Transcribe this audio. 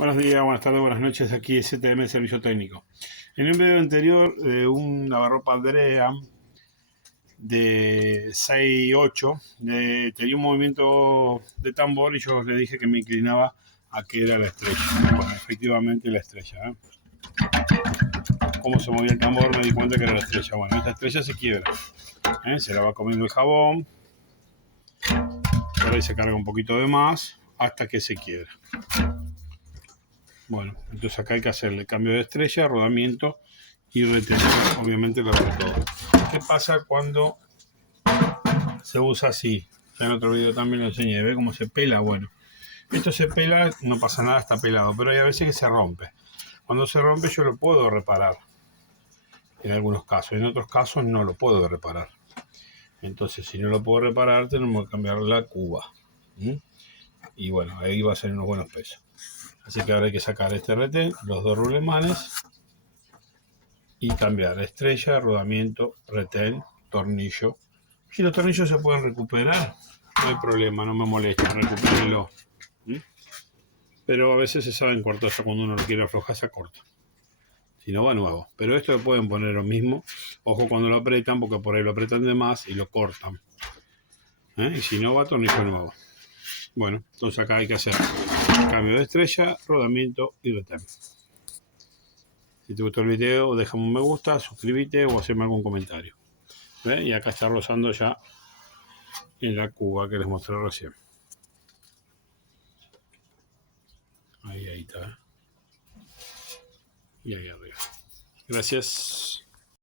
Buenos días, buenas tardes, buenas noches. Aquí es STM Servicio Técnico. En un video anterior de un lavarropa Andrea de 6.8 tenía un movimiento de tambor y yo le dije que me inclinaba a que era la estrella. Bueno, efectivamente la estrella. Cómo se movía el tambor me di cuenta que era la estrella. Bueno, esta estrella se quiebra. Se la va comiendo el jabón. Por ahí se carga un poquito de más hasta que se quiebra. Bueno, entonces acá hay que hacerle cambio de estrella, rodamiento y retener, obviamente lavar todo. ¿Qué pasa cuando se usa así? Ya en otro video también lo enseñé, ¿ve cómo se pela? Bueno, esto se pela, no pasa nada, está pelado, pero hay a veces que se rompe. Cuando se rompe yo lo puedo reparar, en algunos casos, en otros casos no lo puedo reparar. Entonces si no lo puedo reparar tenemos que cambiar la cuba. Y bueno, ahí va a ser unos buenos pesos. Así que ahora hay que sacar este retén, los dos rulemanes y cambiar estrella, rodamiento, retén, tornillo. Si los tornillos se pueden recuperar, no hay problema, no me molesta, recupérenlo. Pero a veces se saben cortar, ya cuando uno lo quiere aflojar se corta. Si no va nuevo. Pero esto lo pueden poner lo mismo. Ojo cuando lo apretan, porque por ahí lo apretan de más y lo cortan. Y si no va tornillo nuevo. Bueno, entonces acá hay que hacer cambio de estrella, rodamiento y retén. Si te gustó el video, déjame un me gusta, suscríbete o haceme algún comentario. ¿Ve? Y acá está rozando ya en la cuba que les mostré recién. Ahí está. Y ahí arriba. Gracias.